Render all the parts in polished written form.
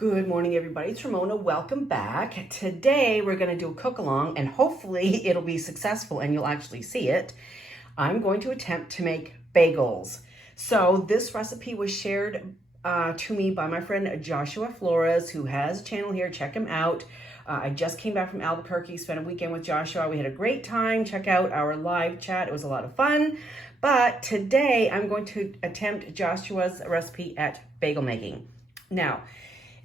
Good morning, everybody. It's Ramona. Welcome back. Today, we're going to do a cook-along, and hopefully it'll be successful and you'll actually see it. I'm going to attempt to make bagels. So this recipe was shared to me by my friend Joshua Flores, who has a channel here. Check him out. I just came back from Albuquerque, spent a weekend with Joshua. We had a great time. Check out our live chat. It was a lot of fun. But today, I'm going to attempt Joshua's recipe at bagel making. Now,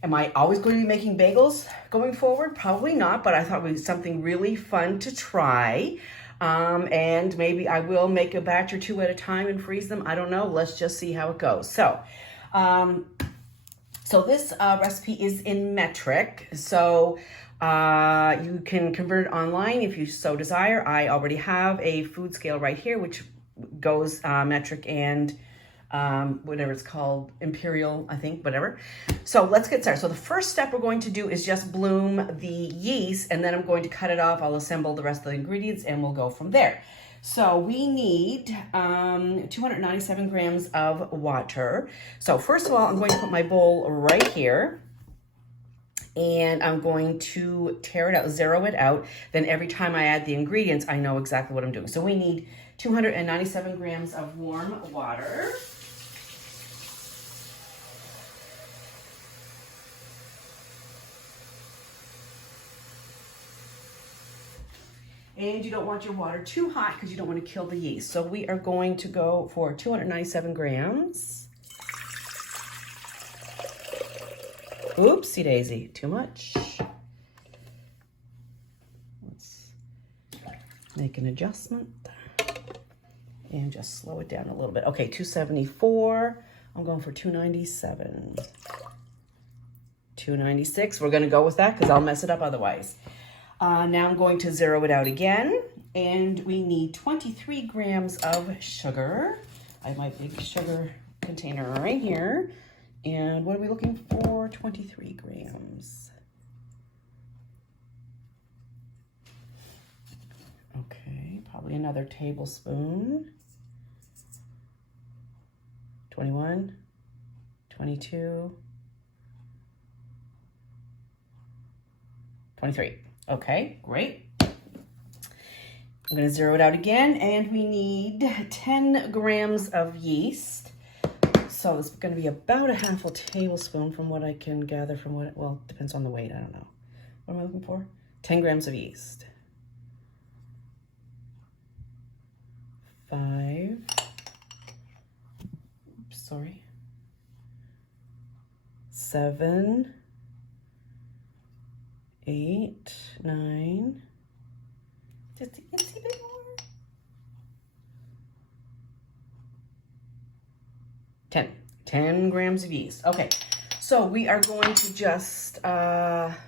am I always going to be making bagels going forward? Probably not, but I thought it was something really fun to try. And maybe I will make a batch or two at a time and freeze them. I don't know. Let's just see how it goes. So this recipe is in metric. So you can convert it online if you so desire. I already have a food scale right here, which goes metric and whatever it's called, imperial, I think, whatever. So let's get started. So the first step we're going to do is just bloom the yeast, and then I'm going to cut it off. I'll assemble the rest of the ingredients and we'll go from there. So we need 297 grams of water. So first of all, I'm going to put my bowl right here, and I'm going to tear it out, zero it out. Then every time I add the ingredients, I know exactly what I'm doing. So we need 297 grams of warm water. And you don't want your water too hot because you don't want to kill the yeast. So we are going to go for 297 grams. Oopsie daisy, too much. Let's make an adjustment and just slow it down a little bit. Okay, 274. I'm going for 297. 296. We're going to go with that because I'll mess it up otherwise. Now I'm going to zero it out again, and we need 23 grams of sugar. I have my big sugar container right here. And what are we looking for? 23 grams. Okay, probably another tablespoon. 21, 22, 23. Okay, great. I'm going to zero it out again, and we need 10 grams of yeast. So this is going to be about a half a tablespoon from what I can gather from what, well, it depends on the weight. I don't know. What am I looking for? 10 grams of yeast. 5. Oops, sorry. 7. 8, 9, just a itsy bit more. 10 grams of yeast. Okay, so we are going to just let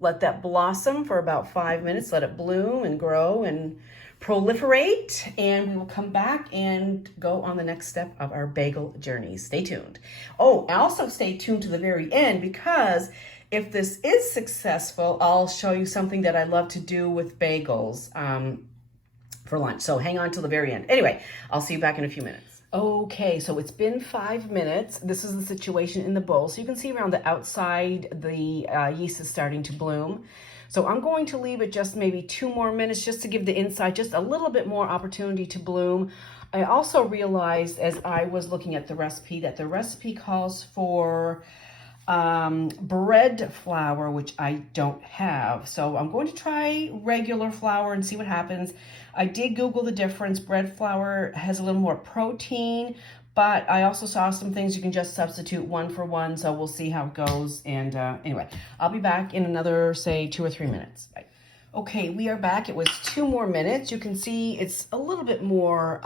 that blossom for about 5 minutes, let it bloom and grow and proliferate, and we will come back and go on the next step of our bagel journey. Stay tuned. Oh, also stay tuned to the very end, because if this is successful, I'll show you something that I love to do with bagels for lunch. So hang on till the very end. Anyway, I'll see you back in a few minutes. Okay, so it's been 5 minutes. This is the situation in the bowl. So you can see around the outside, the yeast is starting to bloom. So I'm going to leave it just maybe 2 more minutes just to give the inside just a little bit more opportunity to bloom. I also realized as I was looking at the recipe that the recipe calls for bread flour, which I don't have. So I'm going to try regular flour and see what happens. I did Google the difference. Bread flour has a little more protein, but I also saw some things you can just substitute 1 for 1. So we'll see how it goes. And anyway, I'll be back in another, say, 2 or 3 minutes. Bye. Okay, we are back. It was 2 more minutes. You can see it's a little bit more,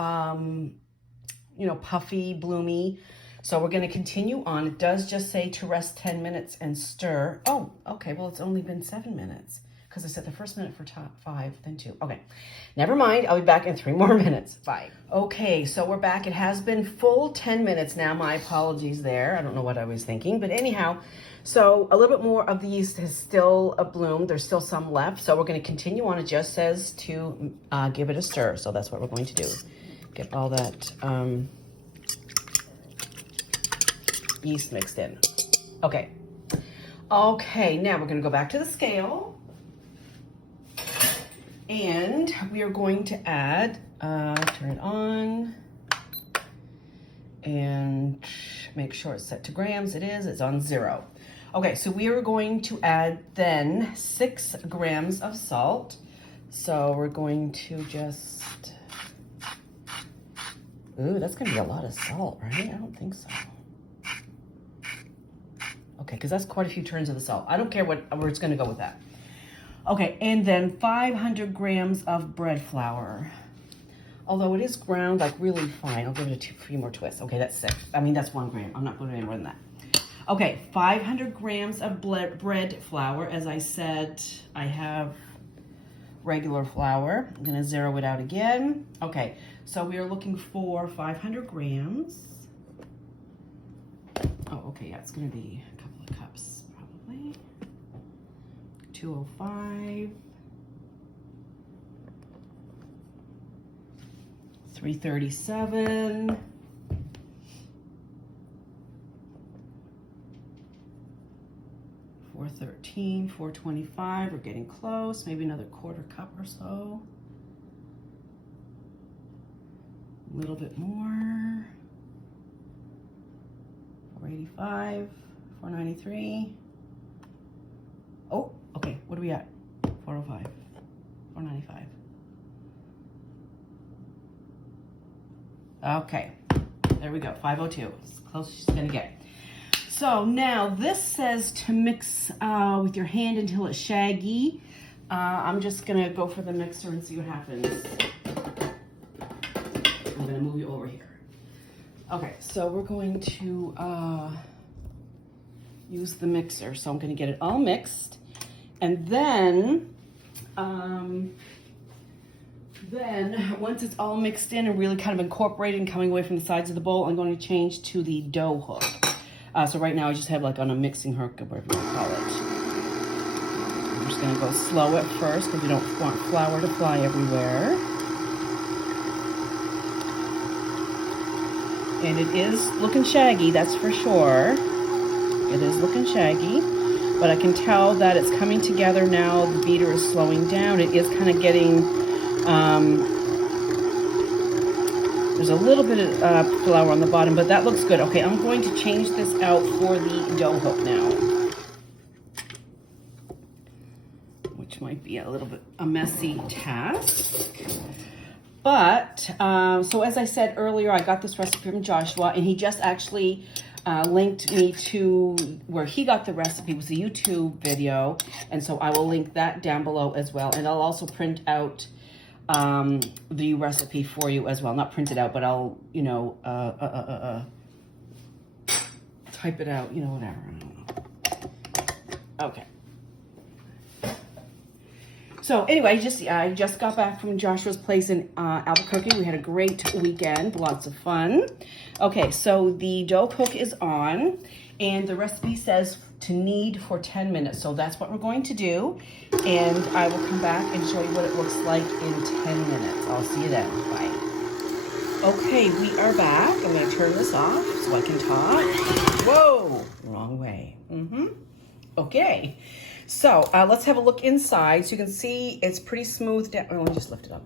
puffy, bloomy. So we're going to continue on. It does just say to rest 10 minutes and stir. Oh, okay. Well, it's only been 7 minutes because I set the first minute for top 5, then 2. Okay, never mind. I'll be back in 3 more minutes. Bye. Okay, so we're back. It has been full 10 minutes now. My apologies there. I don't know what I was thinking, but anyhow, so a little bit more of the yeast is still bloomed. There's still some left. So we're going to continue on. It just says to give it a stir. So that's what we're going to do. Get all that yeast mixed in. Okay, Okay, now we're gonna go back to the scale. And we are going to add, turn it on, and make sure it's set to grams. It is, it's on 0. Okay, so we are going to add then 6 grams of salt. So we're going to just, ooh, that's gonna be a lot of salt, right? I don't think so. Okay, because that's quite a few turns of the salt. I don't care where it's gonna go with that. Okay, and then 500 grams of bread flour. Although it is ground like really fine, I'll give it a few more twists. Okay, that's 6. I mean, that's 1 gram. I'm not putting any more than that. Okay, 500 grams of bread flour. As I said, I have regular flour. I'm gonna zero it out again. Okay, so we are looking for 500 grams. Oh, okay, yeah, it's gonna be a couple of cups probably. 205. 337. 413, 425, we're getting close, maybe another quarter cup or so. A little bit more. 485, 493. Oh, okay, what are we at? 405, 495. Okay, there we go, 502, as close as she's gonna get. So now this says to mix with your hand until it's shaggy. I'm just gonna go for the mixer and see what happens. I'm gonna move you over here. Okay, so we're going to use the mixer. So I'm gonna get it all mixed. And then once it's all mixed in and really kind of incorporated and coming away from the sides of the bowl, I'm going to change to the dough hook. So right now I just have like on a mixing hook or whatever you call it. I'm just gonna go slow at first because we don't want flour to fly everywhere. And it is looking shaggy, that's for sure. It is looking shaggy, but I can tell that it's coming together now. The beater is slowing down. It is kind of getting, there's a little bit of flour on the bottom, but that looks good. Okay, I'm going to change this out for the dough hook now, which might be a little bit a messy task. But, so as I said earlier, I got this recipe from Joshua, and he just actually linked me to where he got the recipe. It was a YouTube video, and so I will link that down below as well. And I'll also print out the recipe for you as well. Not print it out, but I'll, you know, type it out, you know, whatever. I don't know. Okay. So anyway, I just got back from Joshua's place in Albuquerque. We had a great weekend, lots of fun. Okay, so the dough cook is on, and the recipe says to knead for 10 minutes. So that's what we're going to do, and I will come back and show you what it looks like in 10 minutes. I'll see you then. Bye. Okay, we are back. I'm going to turn this off so I can talk. Whoa, wrong way. Okay. So let's have a look inside. So you can see it's pretty smooth down. Oh, let me just lift it up.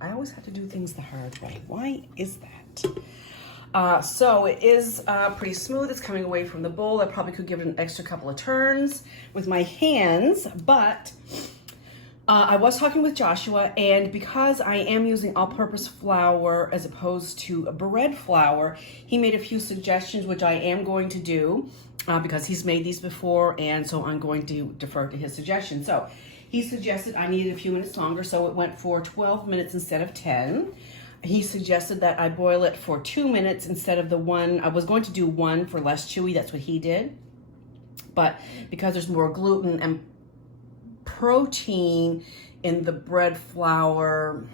I always have to do things the hard way. Why is that? So it is pretty smooth. It's coming away from the bowl. I probably could give it an extra couple of turns with my hands, but I was talking with Joshua, and because I am using all-purpose flour as opposed to bread flour, he made a few suggestions, which I am going to do. Because he's made these before, and so I'm going to defer to his suggestion. So he suggested I needed a few minutes longer, so it went for 12 minutes instead of 10. He suggested that I boil it for 2 minutes instead of the 1. I was going to do 1 for less chewy, that's what he did. But because there's more gluten and protein in the bread flour,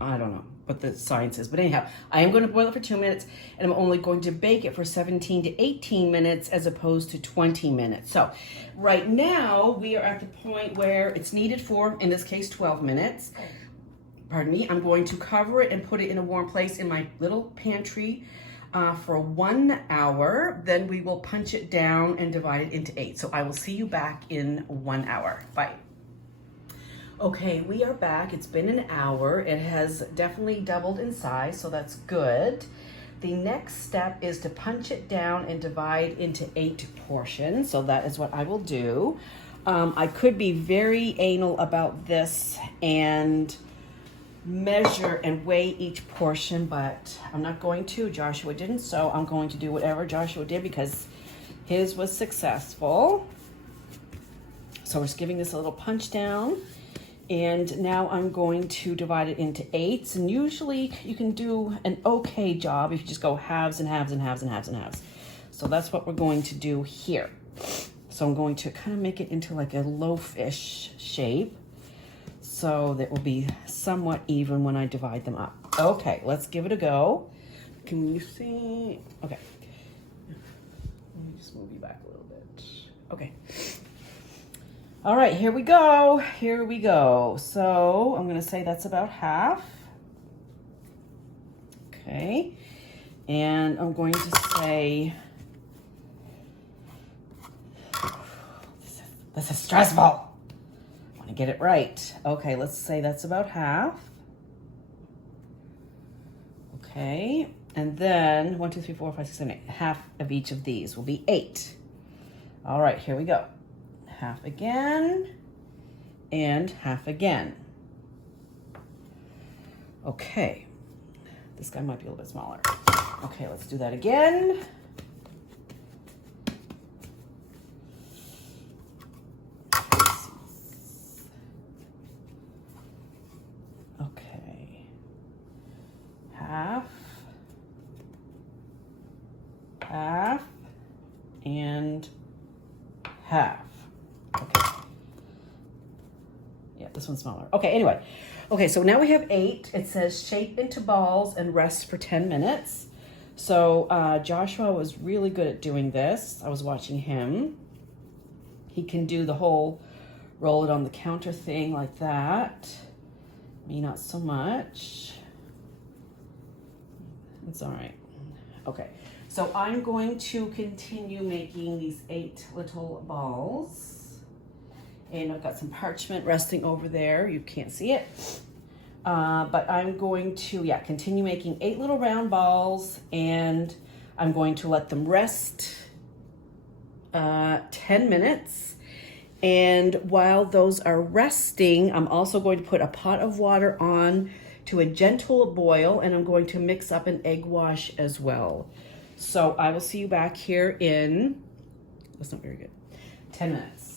I don't know what the science is, but anyhow, I am going to boil it for 2 minutes, and I'm only going to bake it for 17 to 18 minutes as opposed to 20 minutes. So right now we are at the point where it's needed for, in this case, 12 minutes. Pardon me. I'm going to cover it and put it in a warm place in my little pantry for 1 hour. Then we will punch it down and divide it into 8. So I will see you back in 1 hour. Bye. Okay, we are back. It's been an hour. It has definitely doubled in size, so that's good. The next step is to punch it down and divide into 8 portions. So that is what I will do. I could be very anal about this and measure and weigh each portion, but I'm not going to. Joshua didn't, so I'm going to do whatever Joshua did because his was successful. So we're just giving this a little punch down. And now I'm going to divide it into 8s. And usually you can do an okay job if you just go halves and halves and halves and halves and halves. So that's what we're going to do here. So I'm going to kind of make it into like a loaf-ish shape so that will be somewhat even when I divide them up. Okay, let's give it a go. Can you see? Okay. Let me just move you back a little bit. Okay. All right, here we go. Here we go. So I'm going to say that's about half. Okay. And I'm going to say, this is stressful. I want to get it right. Okay, let's say that's about half. Okay. And then 1, 2, 3, 4, 5, 6, 7, 8. Half of each of these will be 8. All right, here we go. Half again, and half again. Okay, this guy might be a little bit smaller. Okay, let's do that again. Okay, half, half, and half. Okay. Yeah, this one's smaller. Okay, anyway. Okay, so now we have 8. It says shape into balls and rest for 10 minutes. So Joshua was really good at doing this. I was watching him. He can do the whole roll it on the counter thing like that. Me, not so much. It's all right. Okay, so I'm going to continue making these 8 little balls. And I've got some parchment resting over there. You can't see it. But I'm going to, continue making 8 little round balls. And I'm going to let them rest 10 minutes. And while those are resting, I'm also going to put a pot of water on to a gentle boil. And I'm going to mix up an egg wash as well. So I will see you back here in, that's not very good, 10 minutes.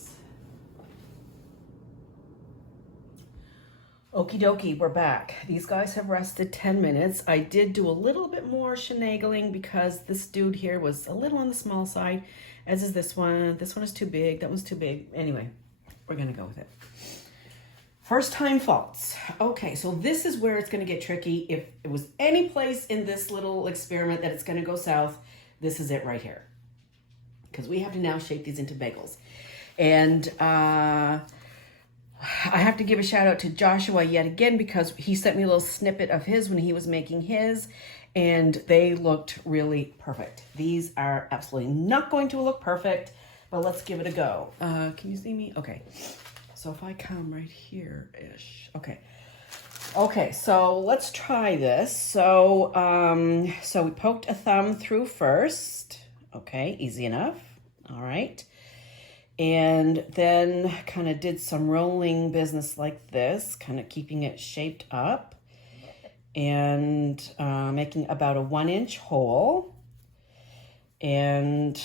Okie dokie, we're back. These guys have rested 10 minutes. I did do a little bit more shenagling because this dude here was a little on the small side, as is this one. This one is too big, that one's too big. Anyway, we're gonna go with it. First time faults. Okay, so this is where it's gonna get tricky. If it was any place in this little experiment that it's gonna go south, this is it right here. Because we have to now shape these into bagels. And I have to give a shout out to Joshua yet again because he sent me a little snippet of his when he was making his and they looked really perfect. These are absolutely not going to look perfect, but let's give it a go. Can you see me? Okay. So if I come right here-ish. Okay. Okay, so let's try this. So we poked a thumb through first. Okay, easy enough. All right. And then kind of did some rolling business like this, kind of keeping it shaped up and making about a 1-inch hole. And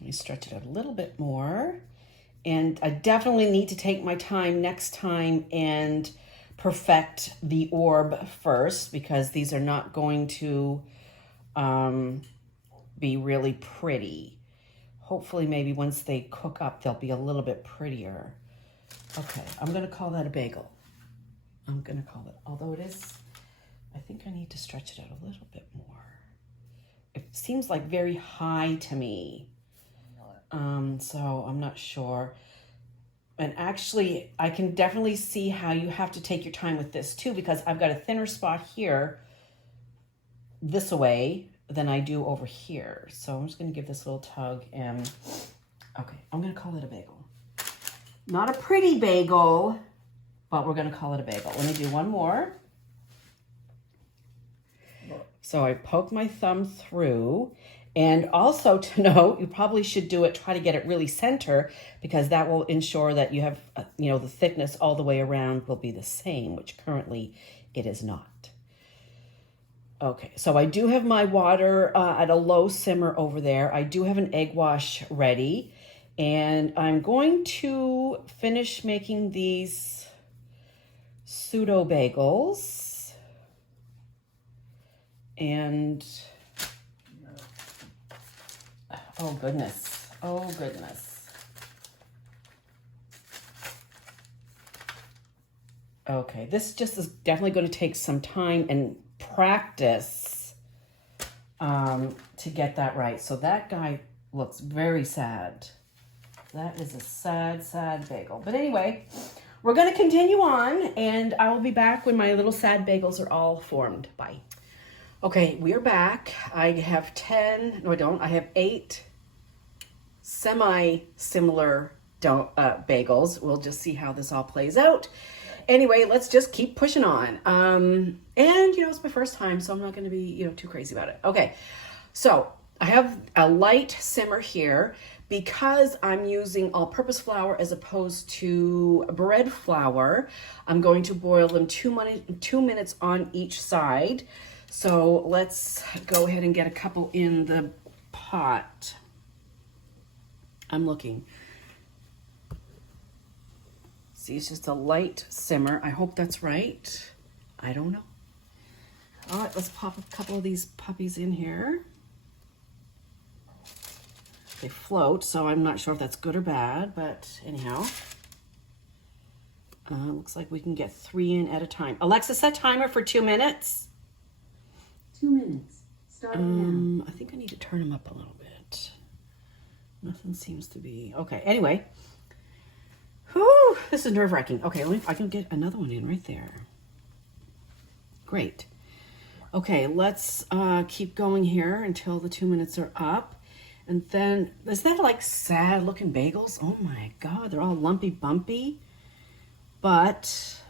let me stretch it out a little bit more. And I definitely need to take my time next time and perfect the orb first because these are not going to be really pretty. Hopefully maybe once they cook up, they'll be a little bit prettier. Okay, I'm gonna call that a bagel. I'm gonna call it, although it is, I think I need to stretch it out a little bit more. It seems like very high to me. So I'm not sure. And actually, I can definitely see how you have to take your time with this too, because I've got a thinner spot here this way than I do over here. So I'm just going to give this a little tug and, okay, I'm going to call it a bagel. Not a pretty bagel, but we're going to call it a bagel. Let me do one more. So I poke my thumb through. And also to note, you probably should try to get it really center, because that will ensure that you have, the thickness all the way around will be the same, which currently it is not. Okay, so I do have my water at a low simmer over there. I do have an egg wash ready, and I'm going to finish making these pseudo bagels. And oh goodness. Okay, this just is definitely going to take some time and practice to get that right. So that guy looks very sad. That is a sad, sad bagel. But anyway, we're going to continue on, and I will be back when my little sad bagels are all formed. Bye. Okay, we are back. I have 10, no I don't, I have 8 semi-similar bagels. We'll just see how this all plays out. Anyway, let's just keep pushing on. And it's my first time, so I'm not going to be, too crazy about it. Okay, so I have a light simmer here because I'm using all-purpose flour as opposed to bread flour. I'm going to boil them 2 minutes on each side. So let's go ahead and get a couple in the pot. I'm looking. See, it's just a light simmer. I hope that's right. I don't know. All right, let's pop a couple of these puppies in here. They float, so I'm not sure if that's good or bad, but anyhow. Looks like we can get 3 in at a time. Alexa, set timer for 2 minutes. 2 minutes. Starting now. I think I need to turn them up a little bit. Nothing seems to be... Okay, anyway. Whew, this is nerve-wracking. Okay, I can get another one in right there. Great. Okay, let's keep going here until the 2 minutes are up. And then, is that like sad-looking bagels? Oh my God, they're all lumpy-bumpy. But...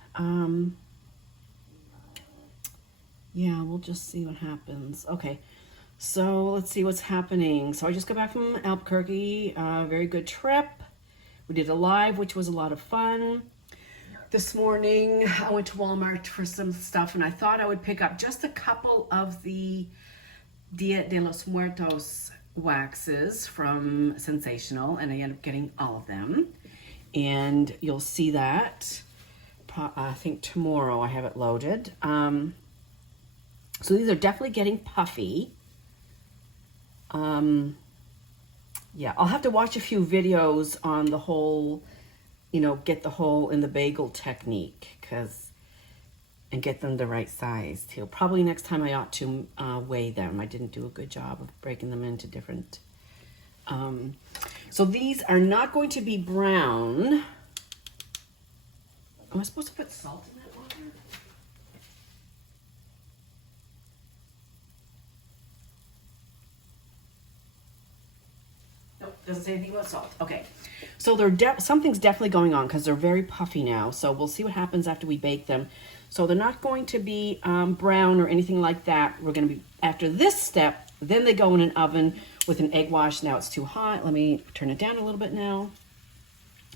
yeah, we'll just see what happens. Okay, so let's see what's happening. So I just got back from Albuquerque, very good trip. We did a live, which was a lot of fun. This morning, I went to Walmart for some stuff, and I thought I would pick up just a couple of the Dia de los Muertos waxes from Sensational, and I ended up getting all of them. And you'll see that, I think tomorrow I have it loaded. So these are definitely getting puffy. Yeah, I'll have to watch a few videos on the whole, get the hole in the bagel technique, and get them the right size too. Probably next time I ought to weigh them. I didn't do a good job of breaking them into different. So these are not going to be brown. Am I supposed to put salt in that water? Doesn't say anything about salt. Okay, so something's definitely going on because they're very puffy now. So we'll see what happens after we bake them. So they're not going to be brown or anything like that. We're going to be, after this step, then they go in an oven with an egg wash. Now it's too hot. Let me turn it down a little bit now.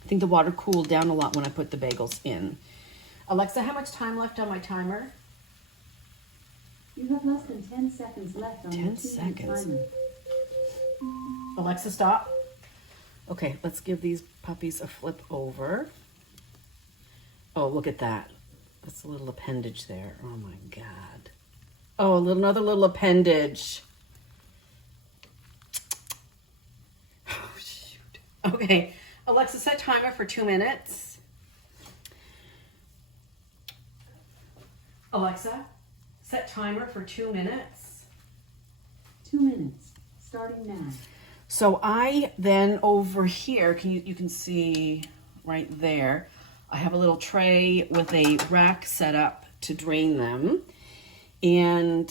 I think the water cooled down a lot when I put the bagels in. Alexa, how much time left on my timer? You have less than 10 seconds left on 10 seconds. Timer. Alexa, stop. Okay, let's give these puppies a flip over. Oh, look at that. That's a little appendage there. Oh my God. Oh, another little appendage. Oh, shoot. Okay, Alexa, set timer for 2 minutes. Alexa, set timer for 2 minutes. 2 minutes, starting now. So I then over here, you can see right there. I have a little tray with a rack set up to drain them. And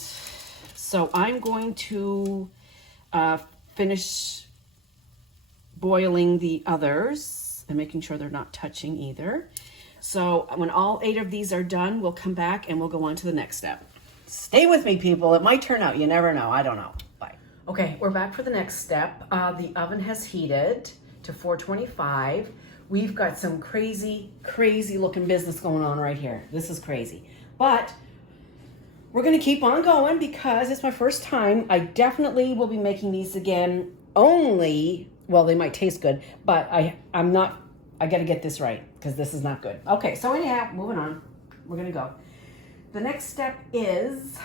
so I'm going to finish boiling the others and making sure they're not touching either. So when all 8 of these are done, we'll come back and we'll go on to the next step. Stay with me, people. It might turn out. You never know. I don't know. Bye. Okay, we're back for the next step. The oven has heated to 425. We've got some crazy, crazy looking business going on right here. This is crazy. But we're going to keep on going because it's my first time. I definitely will be making these again only, well, they might taste good, but I'm not, I got to get this right because this is not good. Okay, so anyhow, moving on. We're going to go. The next step is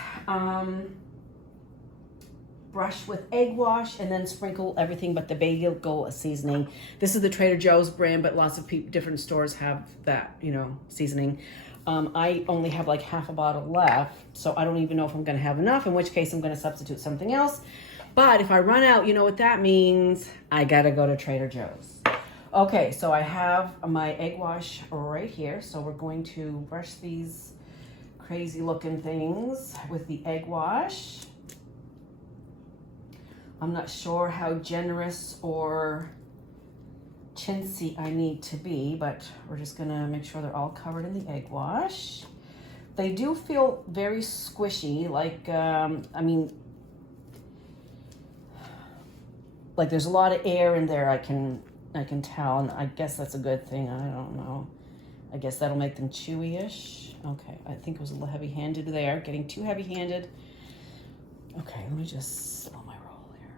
brush with egg wash and then sprinkle everything but the bagel seasoning. This is the Trader Joe's brand, but lots of different stores have that, you know, seasoning. I only have like half a bottle left, so I don't even know if I'm going to have enough, in which case I'm going to substitute something else. But if I run out, you know what that means. I got to go to Trader Joe's. Okay, so I have my egg wash right here. So we're going to brush these crazy looking things with the egg wash. I'm not sure how generous or chintzy I need to be, but we're just gonna make sure they're all covered in the egg wash. They do feel very squishy, like, I mean, like there's a lot of air in there, I can tell, and I guess that's a good thing. I don't know. I guess that'll make them chewy-ish. Okay, I think it was a little heavy-handed there, getting too heavy-handed. Okay, let me just slow my roll here.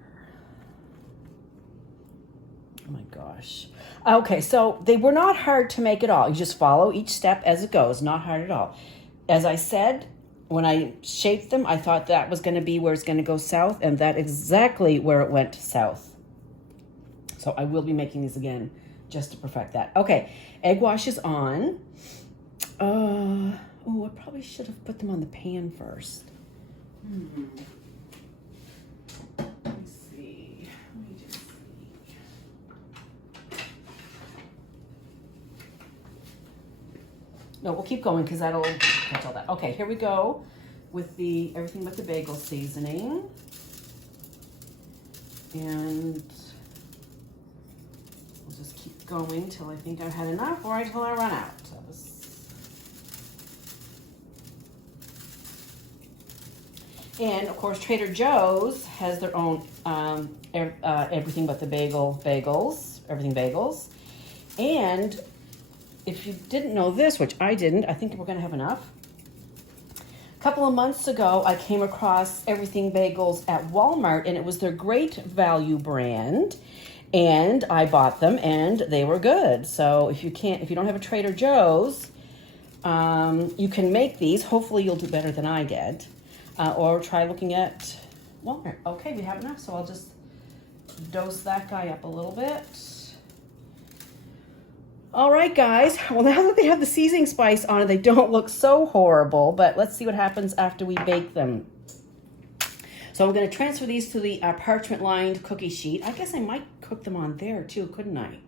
Oh my gosh. Okay, so they were not hard to make at all. You just follow each step as it goes, not hard at all. As I said, when I shaped them, I thought that was going to be where it's going to go south, and that's exactly where it went south. So I will be making these again just to perfect that. Okay, egg wash is on. Oh, I probably should have put them on the pan first. Let me see. Let me just see. No, we'll keep going because that'll catch all that. Okay, here we go with the everything but the bagel seasoning. And we'll just keep going till I think I've had enough or until I run out. So and of course, Trader Joe's has their own everything but the bagels, everything bagels. And if you didn't know this, which I didn't, I think we're gonna have enough. A couple of months ago, I came across everything bagels at Walmart, and it was their Great Value brand. And I bought them, and they were good. So if you don't have a Trader Joe's, you can make these. Hopefully, you'll do better than I did. Or try looking at Walmart. Okay, we have enough, so I'll just dose that guy up a little bit. All right, guys. Well, now that they have the seasoning spice on it, they don't look so horrible, but let's see what happens after we bake them. So I'm going to transfer these to the parchment-lined cookie sheet. I guess I might cook them on there too, couldn't I?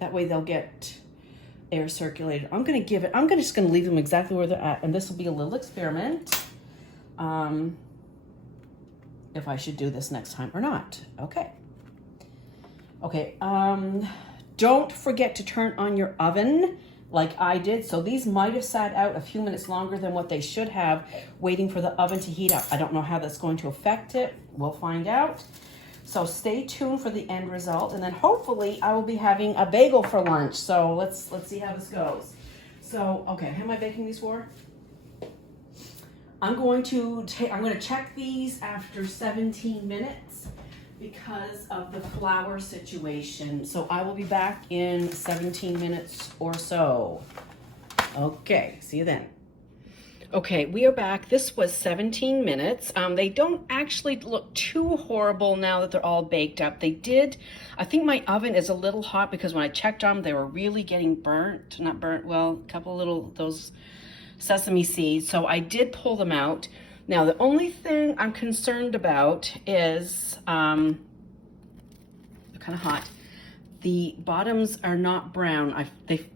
That way they'll get air circulated. I'm just going to leave them exactly where they're at, and this will be a little experiment. If I should do this next time or not. Okay. Don't forget to turn on your oven like I did. So these might have sat out a few minutes longer than what they should have, waiting for the oven to heat up. I don't know how that's going to affect it. We'll find out. So stay tuned for the end result, and then hopefully I will be having a bagel for lunch. So let's see how this goes. So, okay, how am I baking these for? I'm going to check these after 17 minutes because of the flour situation. So I will be back in 17 minutes or so. Okay, see you then. Okay, we are back. This was 17 minutes. They don't actually look too horrible now that they're all baked up. They did, I think my oven is a little hot because when I checked them, they were really getting burnt. Not burnt, well, a couple little, those sesame seeds, so I did pull them out. Now the only thing I'm concerned about is they're kind of hot. The bottoms are not brown.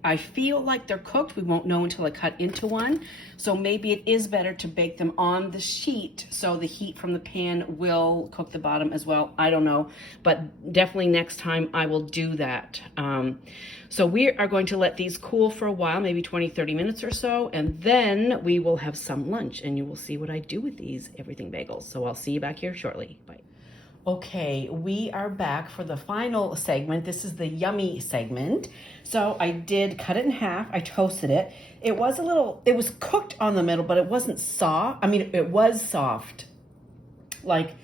I feel like they're cooked. We won't know until I cut into one. So maybe it is better to bake them on the sheet so the heat from the pan will cook the bottom as well. I don't know, but definitely next time I will do that. So we are going to let these cool for a while, maybe 20, 30 minutes or so, and then we will have some lunch and you will see what I do with these everything bagels. So I'll see you back here shortly. Bye. Okay, we are back for the final segment. This is the yummy segment. So I did cut it in half. I toasted it. It was cooked on the middle, but it wasn't soft. I mean, it was soft, like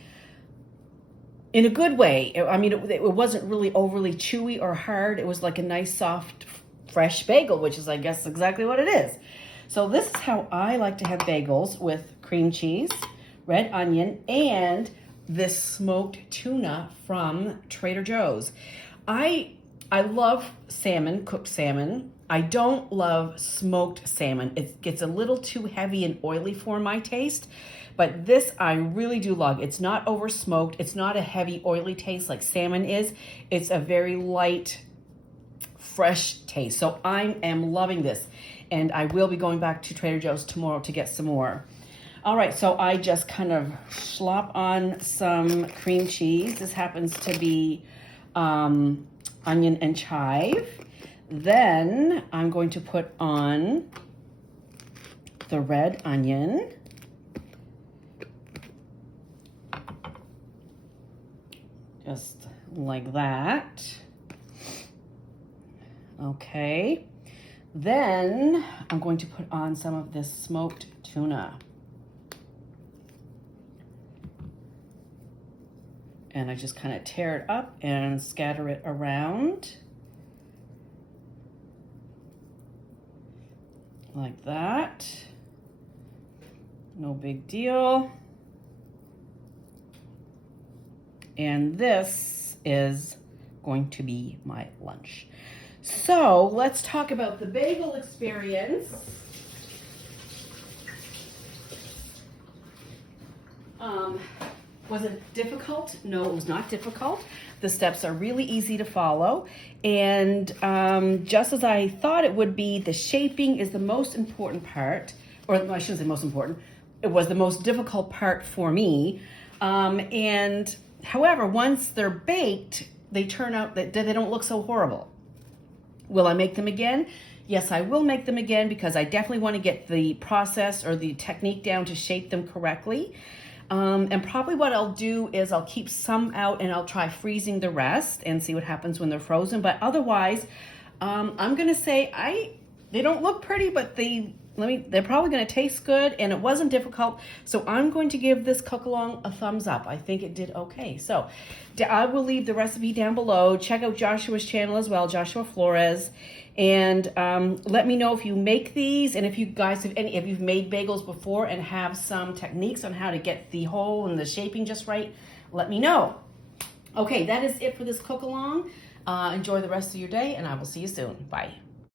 in a good way. It wasn't really overly chewy or hard. It was like a nice, soft, fresh bagel, which is, I guess, exactly what it is. So this is how I like to have bagels, with cream cheese, red onion, and this smoked tuna from Trader Joe's. I love salmon, cooked salmon. I don't love smoked salmon. It gets a little too heavy and oily for my taste, but this I really do love. It's not over smoked. It's not a heavy oily taste like salmon is. It's a very light, fresh taste. So I am loving this, and I will be going back to Trader Joe's tomorrow to get some more. All right, so I just kind of slop on some cream cheese. This happens to be onion and chive. Then I'm going to put on the red onion. Just like that. Okay. Then I'm going to put on some of this smoked tuna. And I just kind of tear it up and scatter it around. Like that. No big deal. And this is going to be my lunch. So let's talk about the bagel experience. Was it difficult? No, it was not difficult. The steps are really easy to follow. And just as I thought it would be, the shaping is the most important part. Or I shouldn't say most important. It was the most difficult part for me. And however, once they're baked, they turn out that they don't look so horrible. Will I make them again? Yes, I will make them again, because I definitely want to get the process or the technique down to shape them correctly. And probably what I'll do is I'll keep some out and I'll try freezing the rest and see what happens when they're frozen. But otherwise, I'm going to say they don't look pretty, but they're probably going to taste good, and it wasn't difficult. So I'm going to give this Cookalong a thumbs up. I think it did okay. So I will leave the recipe down below. Check out Joshua's channel as well, Joshua Flores. And let me know if you make these, and if you guys if you've made bagels before and have some techniques on how to get the hole and the shaping just right, let me know. Okay, that is it for this Cookalong. Enjoy the rest of your day, and I will see you soon. Bye.